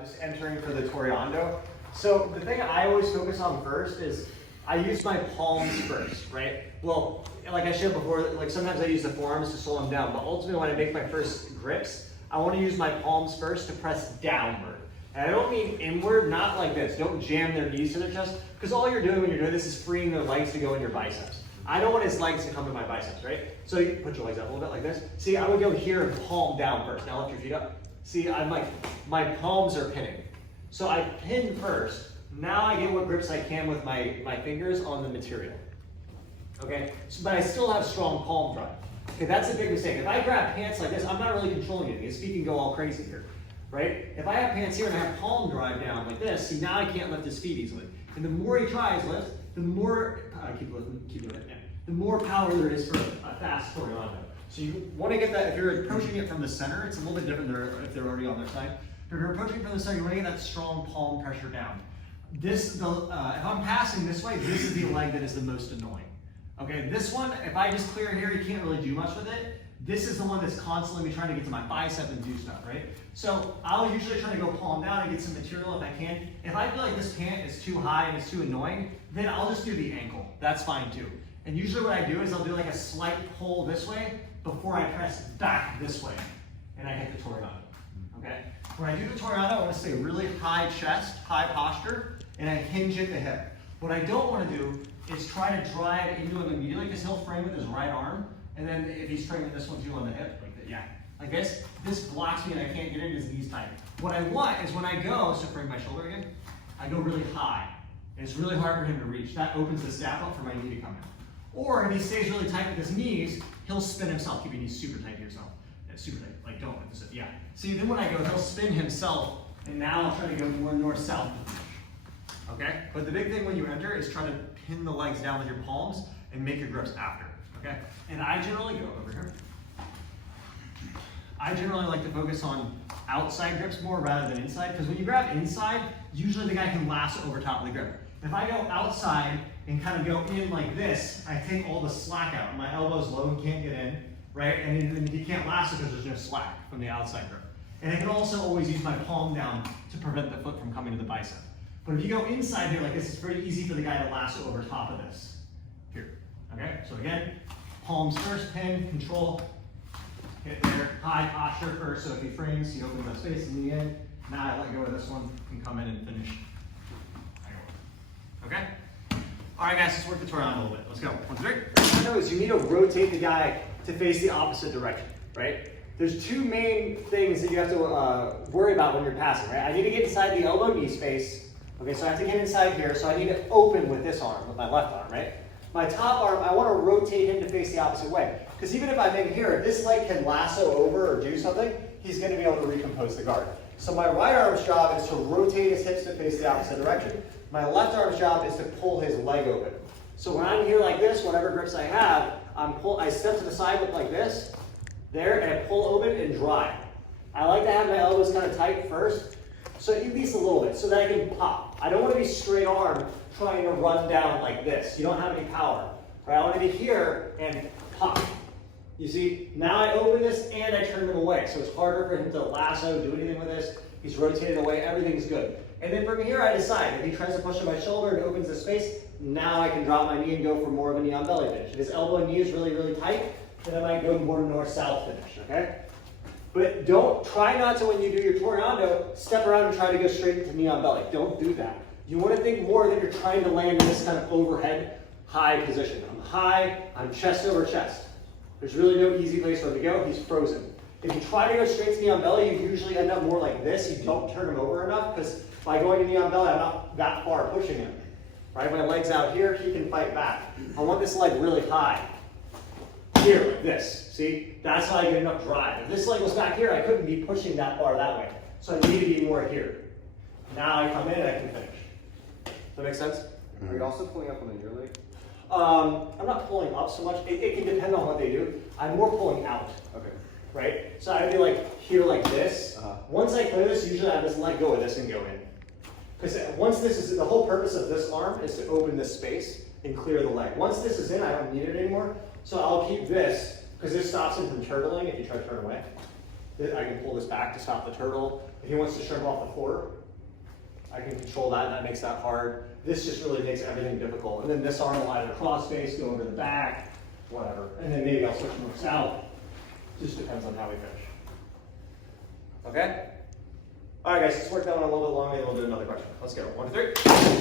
Just entering for the Toreando. So the thing I always focus on first is I use my palms first, right? Well, like I showed before, like sometimes I use the forearms to slow them down, but ultimately when I make my first grips, I want to use my palms first to press downward. And I don't mean inward, not like this. Don't jam their knees to their chest, because all you're doing when you're doing this is freeing their legs to go in your biceps. I don't want his legs to come to my biceps, right? So you put your legs up a little bit like this. See, I would go here and palm down first. Now lift your feet up. See, I'm like, my palms are pinning. So I pin first. Now I get what grips I can with my fingers on the material. Okay, so, but I still have strong palm drive. Okay, that's a big mistake. If I grab pants like this, I'm not really controlling anything. His feet can go all crazy here, right? If I have pants here and I have palm drive down like this, see, now I can't lift his feet easily. And the more he tries to lift, the more, keep doing it, yeah. The more power there is for a fast Toreando. So you want to get that, if you're approaching it from the center, it's a little bit different if they're already on their side. But if you're approaching from the center, you want to get that strong palm pressure down. This, if I'm passing this way, this is the leg that is the most annoying. Okay, this one, if I just clear here, you can't really do much with it. This is the one that's constantly trying to get to my bicep and do stuff, right? So I'll usually try to go palm down and get some material if I can. If I feel like this pant is too high and it's too annoying, then I'll just do the ankle. That's fine too. And usually what I do is I'll do like a slight pull this way before I press back this way. And I hit the Toreando, okay? When I do the Toreando, I want to stay really high chest, high posture, and I hinge at the hip. What I don't want to do is try to drive into him immediately, because he'll frame with his right arm, and then if he's framing this one too on the hip, like that, yeah, like this blocks me and I can't get in, his knees tight. What I want is when I go, so frame my shoulder again, I go really high, and it's really hard for him to reach. That opens the staff up for my knee to come in. Or if he stays really tight with his knees, he'll spin himself. Keep your knees super tight to yourself. Yeah, super tight, like don't let this, yeah. See, then when I go, he'll spin himself, and now I'll try to go more north-south to finish. Okay? But the big thing when you enter is try to pin the legs down with your palms and make your grips after. Okay? And I generally go over here. I generally like to focus on outside grips more rather than inside, because when you grab inside, usually the guy can lasso over top of the grip. If I go outside and kind of go in like this, I take all the slack out. My elbow's low and can't get in, right? And then you can't lasso because there's no slack from the outside grip. And I can also always use my palm down to prevent the foot from coming to the bicep. But if you go inside here like this, it's very easy for the guy to lasso over top of this. Here, okay? So again, palms first, pin, control, hit there, high posture first, so if he frames, he opens up space in the end. Now I let go of this one, and come in and finish. Okay? All right, guys, let's work the Toreando a little bit. Let's go. 1, 2, 3. What I know is you need to rotate the guy to face the opposite direction, right? There's two main things that you have to worry about when you're passing, right? I need to get inside the elbow-knee space. Okay, so I have to get inside here, so I need to open with this arm, with my left arm, right? My top arm, I want to rotate him to face the opposite way. Because even if I'm in here, if this leg can lasso over or do something, he's going to be able to recompose the guard. So my right arm's job is to rotate his hips to face the opposite direction. My left arm's job is to pull his leg open. So when I'm here like this, whatever grips I have, I step to the side with like this, there, and I pull open and drive. I like to have my elbows kind of tight first, so at least a little bit, so that I can pop. I don't want to be straight arm trying to run down like this. You don't have any power. Right? I want to be here and pop. You see, now I open this and I turn him away. So it's harder for him to lasso, do anything with this. He's rotated away, everything's good. And then from here I decide, if he tries to push on my shoulder and opens the space, now I can drop my knee and go for more of a knee on belly finish. If his elbow and knee is really, really tight, then I might go more north-south finish, okay? But try not to, when you do your Toreando, step around and try to go straight into knee on belly. Don't do that. You want to think more that you're trying to land in this kind of overhead high position. I'm high, I'm chest over chest. There's really no easy place for him to go. He's frozen. If you try to go straight to knee on belly, you usually end up more like this. You don't turn him over enough, because by going to knee on belly, I'm not that far pushing him. Right? My leg's out here, he can fight back. I want this leg really high. Here, like this. See? That's how I get enough drive. If this leg was back here, I couldn't be pushing that far that way. So I need to be more here. Now I come in and I can finish. Does that make sense? Are you also pulling up on the near leg? I'm not pulling up so much. It can depend on what they do. I'm more pulling out. Okay. Right? So I'd be like here like this. Once I clear this, usually I just let go of this and go in. Because once this is, the whole purpose of this arm is to open this space and clear the leg. Once this is in, I don't need it anymore. So I'll keep this, because this stops him from turtling if you try to turn away. I can pull this back to stop the turtle. If he wants to shrimp off the floor, I can control that, and that makes that hard. This just really makes everything difficult. And then this arm will either cross face, go over the back, whatever. And then maybe I'll switch him south. Just depends on how we finish. Okay? All right, guys, let's work that one a little bit longer, and we'll do another question. Let's go. 1, 2, 3.